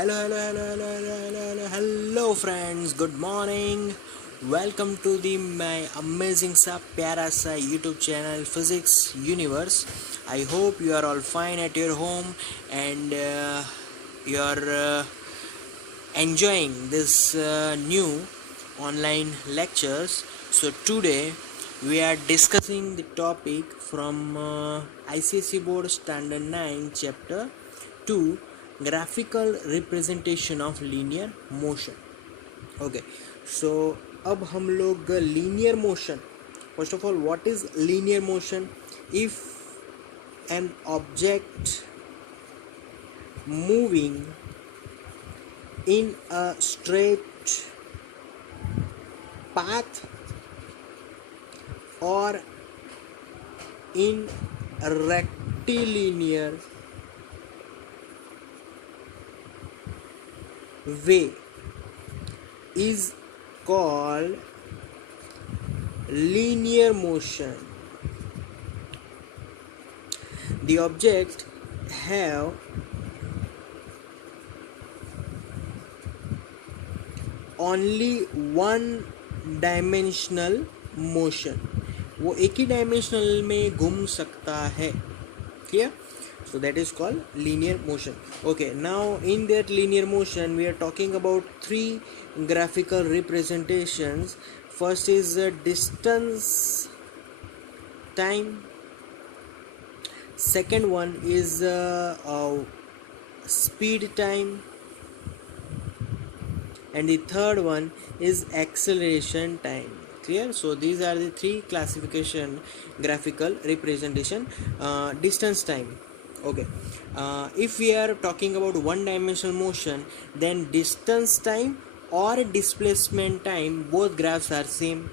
Hello friends, good morning. Welcome to the my amazing सा प्यारा सा YouTube channel Physics Universe. I hope you are all fine at your home and you are enjoying this new online lectures. So today we are discussing the topic from ICSE Board Standard 9 Chapter 2, Graphical Representation of Linear Motion. Okay, so अब हम लोग linear motion. First of all, what is linear motion? If an object moving in a straight path or in a rectilinear way is called linear motion. The object have only one dimensional motion. वो एक ही dimensional में घूम सकता है. Clear? So that is called linear motion. Okay, now in that linear motion we are talking about three graphical representations. First is distance time. Second one is speed time, and the third one is acceleration time. Clear? So these are the three classification graphical representation. Distance time. Okay, if we are talking about one dimensional motion, then distance time or displacement time, both graphs are same.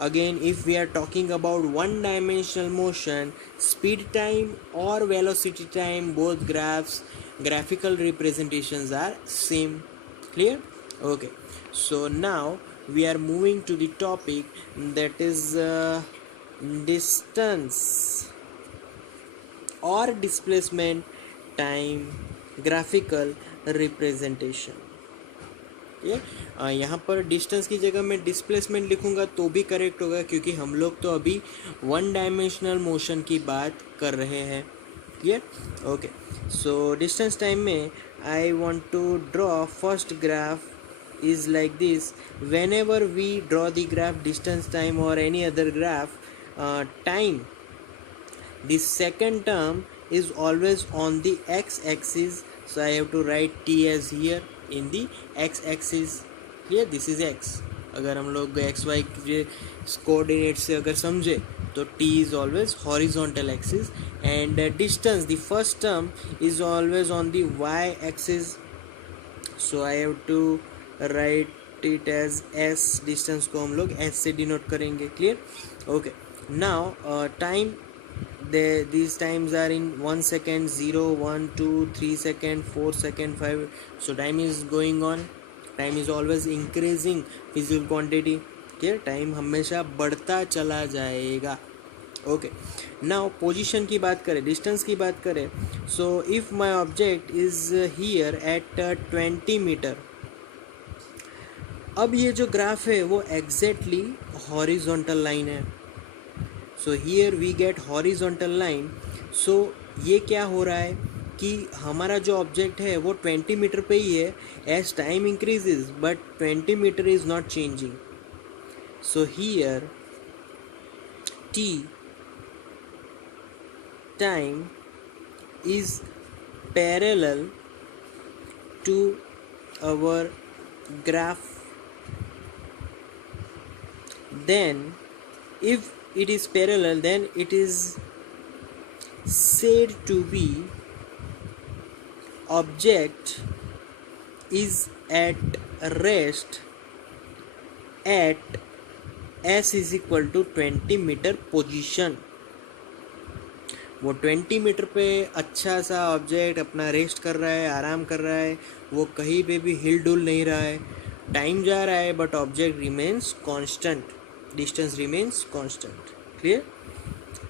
Again, if we are talking about one dimensional motion, speed time or velocity time, both graphs graphical representations are same. Clear? Okay, so now we are moving to the topic that is distance और displacement time graphical representation. ये यहाँ पर distance की जगह मैं displacement लिखूँगा तो भी करेक्ट होगा, क्योंकि हम लोग तो अभी वन डायमेंशनल मोशन की बात कर रहे हैं. Clear? Okay, so distance time में I want to draw first graph is like this. Whenever we draw the graph distance time और any other graph time, the second term is always on the x-axis, so I have to write t as here in the x-axis. Clear? This is x. अगर हम लोग x Y के coordinate से अगर समझे तो t is always horizontal axis, and distance, the first term is always on the y-axis, so I have to write it as s. distance को हम लोग s से डिनोट करेंगे. Clear? Okay, now time, these times are in 1 second, 0, 1, 2, 3 second, 4 second, 5. So time is going on. Time is always increasing physical quantity. Okay, time हमेशा बढ़ता चला जाएगा. Okay, now position की बात करें, distance की बात करें. So if my object is here at 20 meter, अब ये जो ग्राफ है वो exactly horizontal line है. So here we get horizontal line. सो ये क्या हो रहा है कि हमारा जो ऑब्जेक्ट है वो 20 मीटर पे ही है. As time increases but 20 metre is not changing. So here T time is parallel to our graph. Then if it is parallel, then it is said to be object is at rest at s is equal to 20 meter position. वो 20 metre पे अच्छा सा object अपना rest कर रहा है, आराम कर रहा है, वो कहीं पे भी हिल डुल नहीं रहा है. टाइम जा रहा है but object remains constant, distance remains constant. Clear?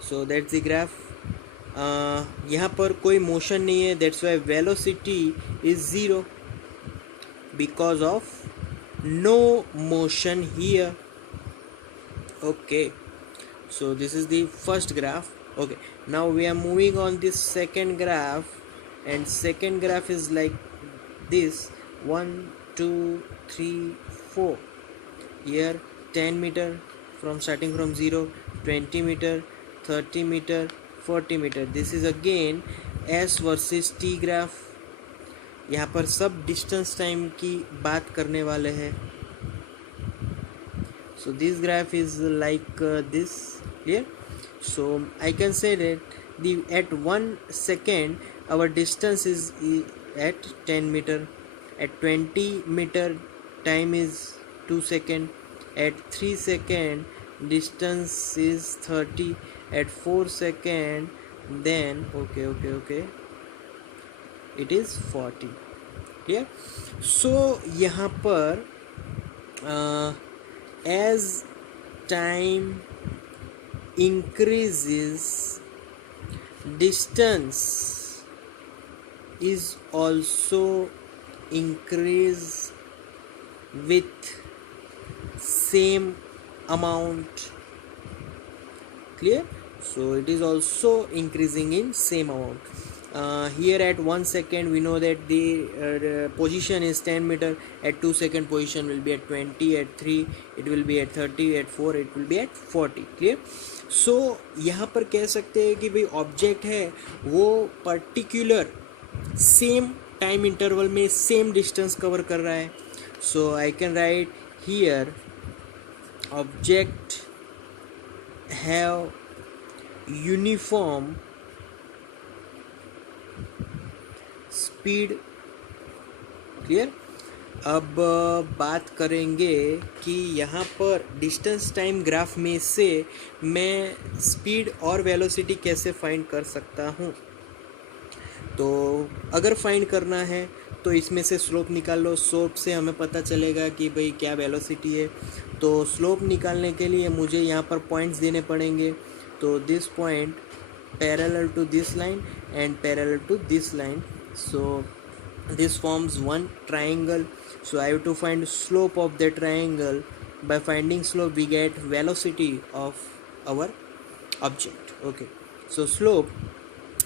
So that's the graph. यहाँ पर कोई मोशन नहीं है, that's why velocity is zero because of no motion here. Okay, so this is the first graph. Okay, now we are moving on this second graph, and second graph is like this: 1 2 3 4. Here 10 meter from starting from 0, 20 meter, 30 meter, 40 meter. This is again S versus T graph. यहाँ पर सब distance time की बात करने वाले हैं. So this graph is like this here. So I can say that at 1 second our distance is at 10 meter. At 20 meter time is 2 second. At 3 second distance is 30. At 4 second then okay it is 40 here. So यहाँ पर as time increases, distance is also increase with same amount. Clear? So it is also increasing in same amount. Here at 1 second we know that the position is 10 meter. At 2 second position will be at 20. At 3 it will be at 30. At 4 it will be at 40. Clear? So यहाँ पर कह सकते हैं कि भाई object है वो particular same time interval में सेम डिस्टेंस कवर कर रहा है. So I can write here object have uniform speed. Clear? अब बात करेंगे कि यहाँ पर डिस्टेंस टाइम ग्राफ में से मैं स्पीड और वेलोसिटी कैसे फाइंड कर सकता हूँ. तो अगर फाइंड करना है तो इसमें से स्लोप निकाल लो. स्लोप से हमें पता चलेगा कि भाई क्या वेलोसिटी है. तो स्लोप निकालने के लिए मुझे यहाँ पर पॉइंट्स देने पड़ेंगे. तो this point parallel to this line and parallel to this line. So this forms one triangle. So I have to find slope of the triangle. By finding slope we get velocity of our object. Okay, so slope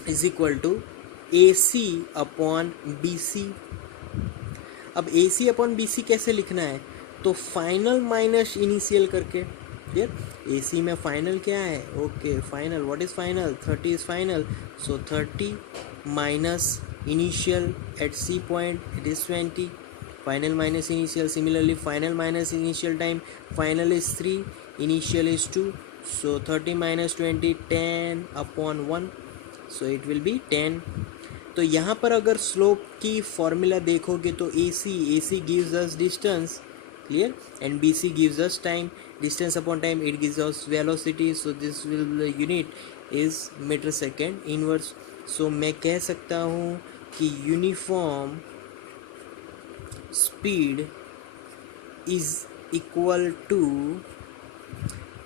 is equal to AC upon BC. अब AC upon BC कैसे लिखना है? तो final minus initial करके. Clear? AC में final क्या है? Okay, final, what is final? 30 is final. So 30 minus initial at C point it is 20. Final minus initial, similarly final minus initial time, final is 3, initial is 2. So 30 minus 20, 10 upon 1, so it will be 10. तो यहाँ पर अगर slope की formula देखोगे तो AC gives us distance, clear, and BC gives us time. Distance upon time, it gives us velocity. So this will the unit is meter second inverse. So मैं कह सकता हूँ कि uniform speed is equal to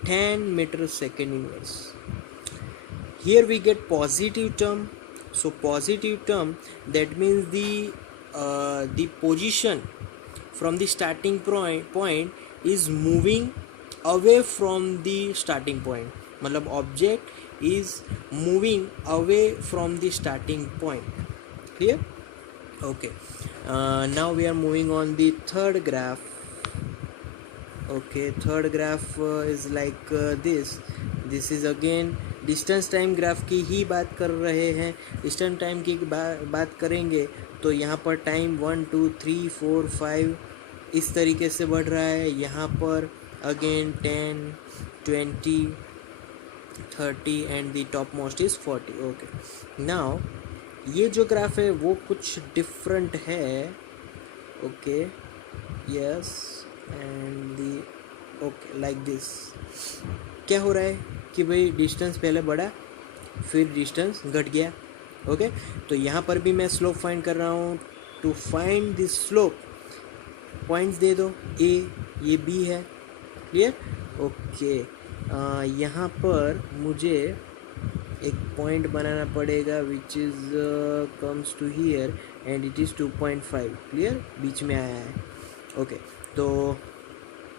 10 meter second inverse. Here we get positive term. So positive term, that means the position from the starting point is moving away from the starting point. मतलब object is moving away from the starting point. Clear? Okay, now we are moving on the third graph. Okay, third graph is like this is again distance time graph की ही बात कर रहे हैं. Distance time की बात करेंगे तो यहाँ पर टाइम 1 2 3 4 5 इस तरीके से बढ़ रहा है. यहाँ पर again 10 20 30 and the top most is 40. Okay, now ये जो ग्राफ है वो कुछ डिफरेंट है. Okay, yes, and the okay like this. क्या हो रहा है कि भाई डिस्टेंस पहले बढ़ा फिर डिस्टेंस घट गया. ओके, तो यहाँ पर भी मैं स्लोप फाइंड कर रहा हूँ. To find this slope points दे दो. ये बी है. क्लियर? ओके, यहाँ पर मुझे एक पॉइंट बनाना पड़ेगा which is comes to here and it is 2.5 clear, बीच में आया है। ओके तो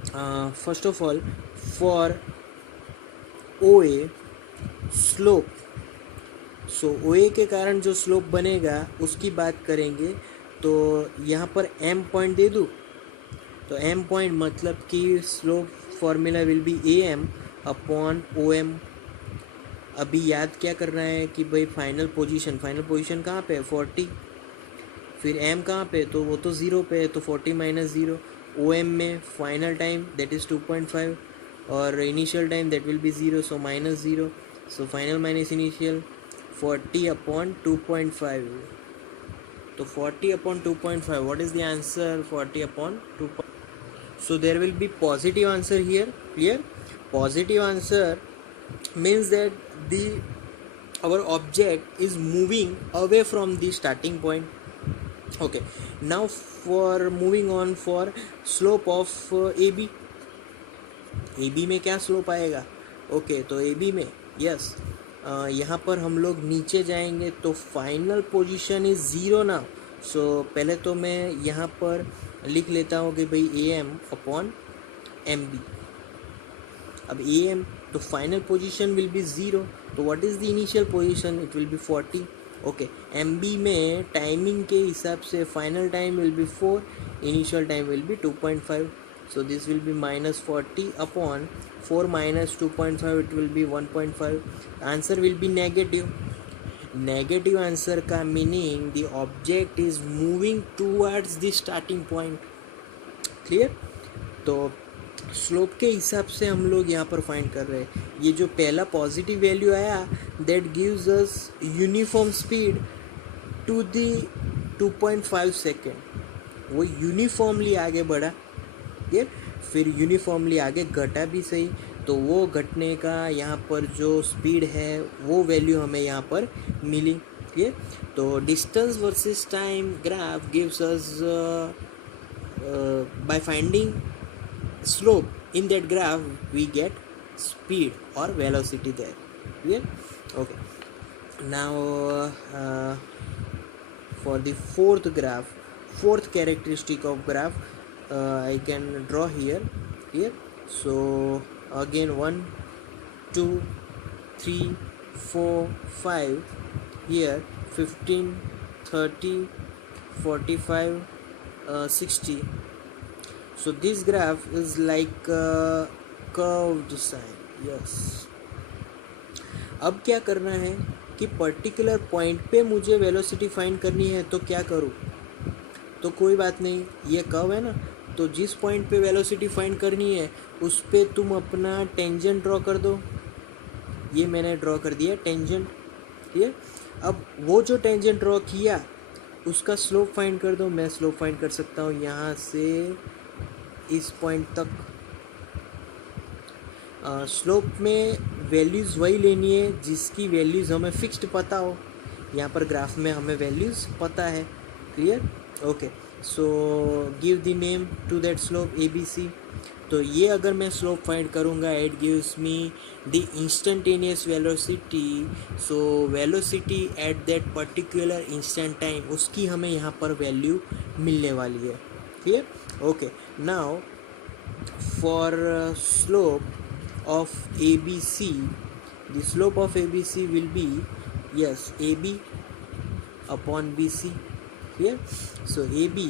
first of all for O A slope, so O A के कारण जो स्लोप बनेगा उसकी बात करेंगे। तो यहाँ पर एम पॉइंट दे दूँ, तो एम पॉइंट मतलब कि slope formula will be A M upon O M. अभी याद क्या करना है कि भाई फाइनल पोजीशन कहाँ पे है 40, फिर एम कहाँ पे, तो वो तो ज़ीरो पे है, तो 40 माइनस ज़ीरो। ओ एम में फाइनल टाइम दैट इज़ 2.5 और initial time that will be zero, so minus zero, so final minus initial 40 upon 2.5। तो 40 upon 2.5, what is the answer? 40 upon 2. So there will be positive answer here, clear? Positive answer means that the our object is moving away from the starting point. Okay, now for moving on for slope of AB, AB में क्या slope आएगा? Okay तो AB में yes यहाँ पर हम लोग नीचे जाएंगे तो फाइनल पोजीशन इज़ ज़ीरो ना। सो पहले तो मैं यहाँ पर लिख लेता हूँ कि भाई A M upon M B. अब ए एम तो final position will be zero, तो what is the initial position? It will be 40। Okay M B में टाइमिंग के हिसाब से final time will be 4, initial time will be 2.5, so this will be minus 40 upon 4 minus 2.5, it will be 1.5. Answer will be negative. Negative answer का meaning the object is moving towards the starting point. Clear? तो slope के हिसाब से हम लोग यहाँ पर find कर रहे हैं। ये जो पहला पॉजिटिव वैल्यू आया that gives us uniform speed to the 2.5 second, वो यूनिफॉर्मली आगे बढ़ा, ये फिर यूनिफॉर्मली आगे घटा भी सही, तो वो घटने का यहाँ पर जो स्पीड है वो वैल्यू हमें यहाँ पर मिली। ठीक, तो distance versus time graph gives us by finding slope in that graph we get speed और velocity there. Clear? Okay now for the fourth characteristic of graph, I can draw here. So again 1 2 3 4 5 here 15 30 45 60. So this graph is like a curved sign. Yes, अब क्या करना है कि particular point पे मुझे velocity find करनी है, तो क्या करूँ? तो कोई बात नहीं, ये कर्व है ना, तो जिस पॉइंट पे वेलोसिटी फाइंड करनी है उस पे तुम अपना टेंजेंट ड्रॉ कर दो। ये मैंने ड्रॉ कर दिया टेंजेंट। ठीक है, अब वो जो टेंजेंट ड्रॉ किया उसका स्लोप फाइंड कर दो। मैं स्लोप फाइंड कर सकता हूँ यहाँ से इस पॉइंट तक। स्लोप में वैल्यूज़ वही लेनी है जिसकी वैल्यूज़ हमें फिक्स्ड पता हो। यहाँ पर ग्राफ में हमें वैल्यूज़ पता है। Clear? Okay so give the name to that slope A B C. तो ये अगर मैं स्लोप फाइंड करूँगा it gives me the instantaneous velocity. So velocity at that particular instant time, उसकी हमें यहाँ पर वैल्यू मिलने वाली है। Clear? Okay now for slope of ABC, the slope of ABC will be yes AB upon BC. Here, so AB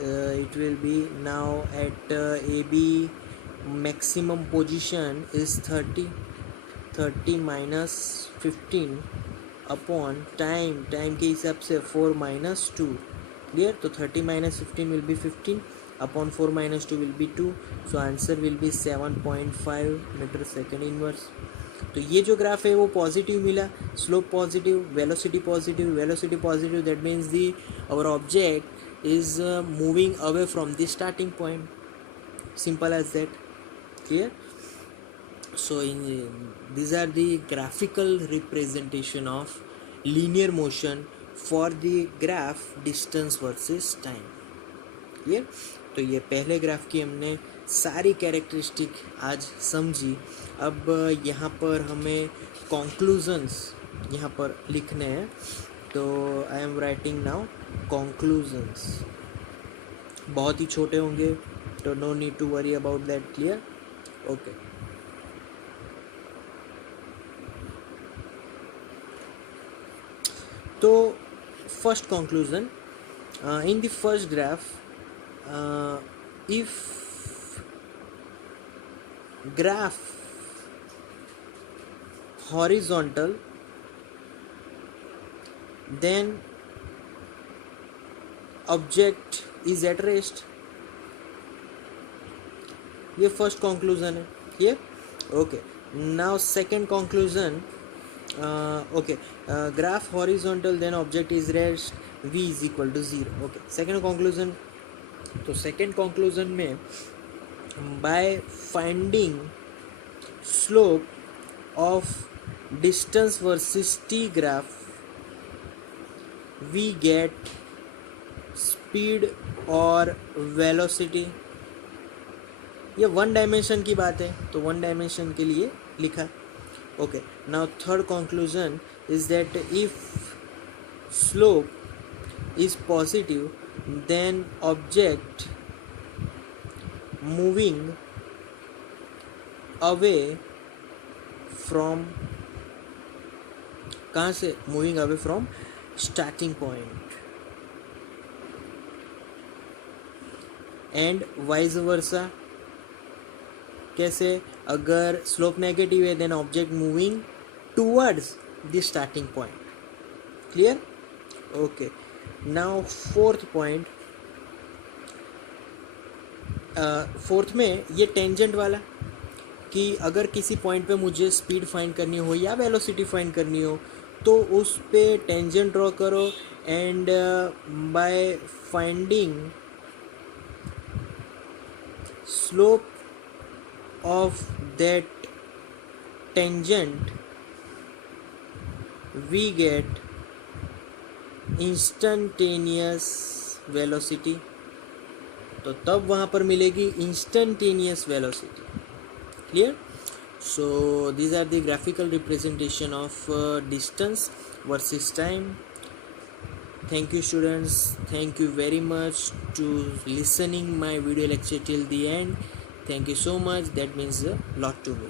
it will be now at AB maximum position is 30 minus 15 upon time के हिसाब से 4 minus 2. Clear? तो 30 minus 15 will be 15 upon 4 minus 2 will be 2, so answer will be 7.5 metre second inverse. तो ये जो graph है वो positive मिला, slope positive, velocity positive, that means the our object is moving away from the starting point, simple as that. Clear? So in these are the graphical representation of linear motion for the graph distance versus time. Clear? तो ये पहले graph की हमने सारी characteristic आज समझी। अब यहाँ पर हमें कॉन्क्लूजन्स यहाँ पर लिखने हैं, तो I am writing now conclusions. बहुत ही छोटे होंगे, तो no need to worry about that, clear? Okay. तो first conclusion, in the first graph, if graph horizontal, then object is at rest. ये फर्स्ट कंक्लूजन है, ये okay. Now second conclusion, okay, graph horizontal then object is rest, v is equal to 0। Okay, second conclusion. तो second conclusion में by finding slope of distance versus t graph we get speed और velocity. ये one dimension की बात है, तो one dimension के लिए लिखा। Okay, now third conclusion is that if slope is positive then object moving away from, कहाँ से? Moving away from starting point, and vice versa. कैसे? अगर स्लोप नेगेटिव है then object moving towards the starting point, clear? Okay, now fourth point, fourth में ये tangent वाला, कि अगर किसी पॉइंट पे मुझे स्पीड फाइंड करनी हो या वेलोसिटी फाइंड करनी हो तो उस पे टेंजेंट ड्रॉ करो, and bye finding slope of that tangent we get instantaneous velocity। तो तब वहाँ पर मिलेगी instantaneous velocity, clear? So these are the graphical representation of distance versus time. Thank you students, thank you very much to listening my video lecture till the end. Thank you so much, that means a lot to me.